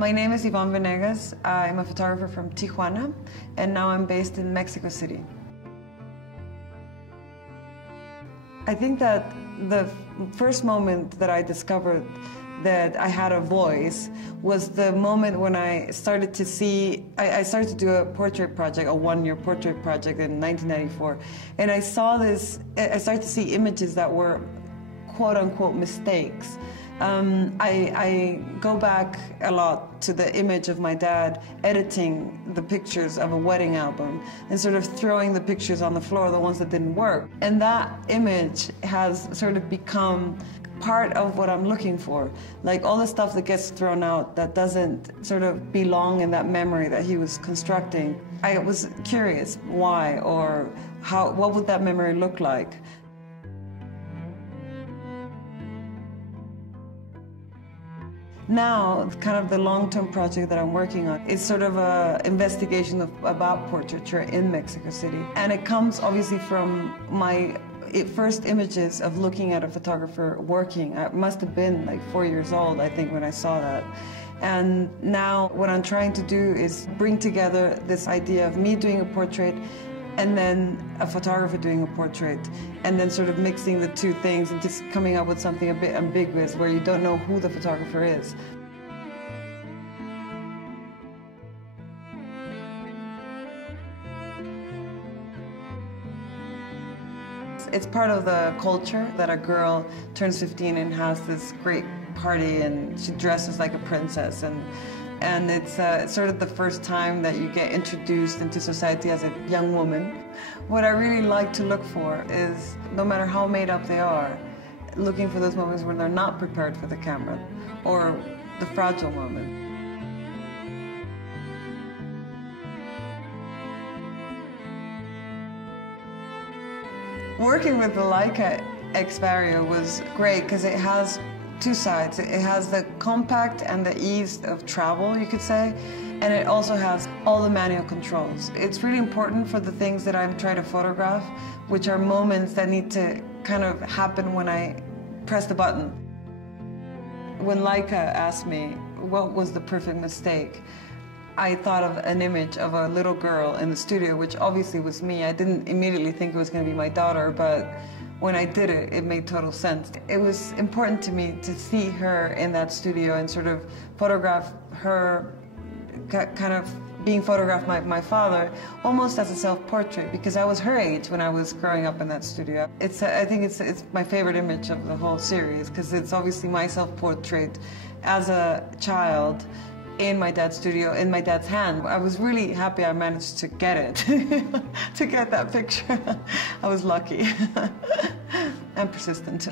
My name is Yvonne Venegas. I'm a photographer from Tijuana, and now I'm based in Mexico City. I think that the first moment that I discovered that I had a voice was the moment when I started to see, I started to do a portrait project, a one-year portrait project in 1994. And I saw this, I started to see images that were quote-unquote mistakes. I go back a lot to the image of my dad editing the pictures of a wedding album and sort of throwing the pictures on the floor, the ones that didn't work. And that image has sort of become part of what I'm looking for. Like all the stuff that gets thrown out that doesn't sort of belong in that memory that he was constructing. I was curious why, or how, what would that memory look like? Now, kind of the long-term project that I'm working on is sort of an investigation about portraiture in Mexico City. And it comes obviously from my first images of looking at a photographer working. I must have been like 4 years old, I think, when I saw that. And now what I'm trying to do is bring together this idea of me doing a portrait and then a photographer doing a portrait, and then sort of mixing the two things and just coming up with something a bit ambiguous where you don't know who the photographer is. It's part of the culture that a girl turns 15 and has this great party and she dresses like a princess, and it's sort of the first time that you get introduced into society as a young woman. What I really like to look for is, no matter how made up they are, looking for those moments where they're not prepared for the camera, or the fragile moment. Working with the Leica Vario was great because it has two sides. It has the compact and the ease of travel, you could say, and it also has all the manual controls. It's really important for the things that I'm trying to photograph, which are moments that need to kind of happen when I press the button. When Leica asked me what was the perfect mistake, I thought of an image of a little girl in the studio, which obviously was me. I didn't immediately think it was going to be my daughter, but when I did it, it made total sense. It was important to me to see her in that studio and sort of photograph her kind of being photographed by my father almost as a self-portrait, because I was her age when I was growing up in that studio. I think it's my favorite image of the whole series, because it's obviously my self-portrait as a child in my dad's studio, in my dad's hand. I was really happy I managed to get it, to get that picture. I was lucky and persistent.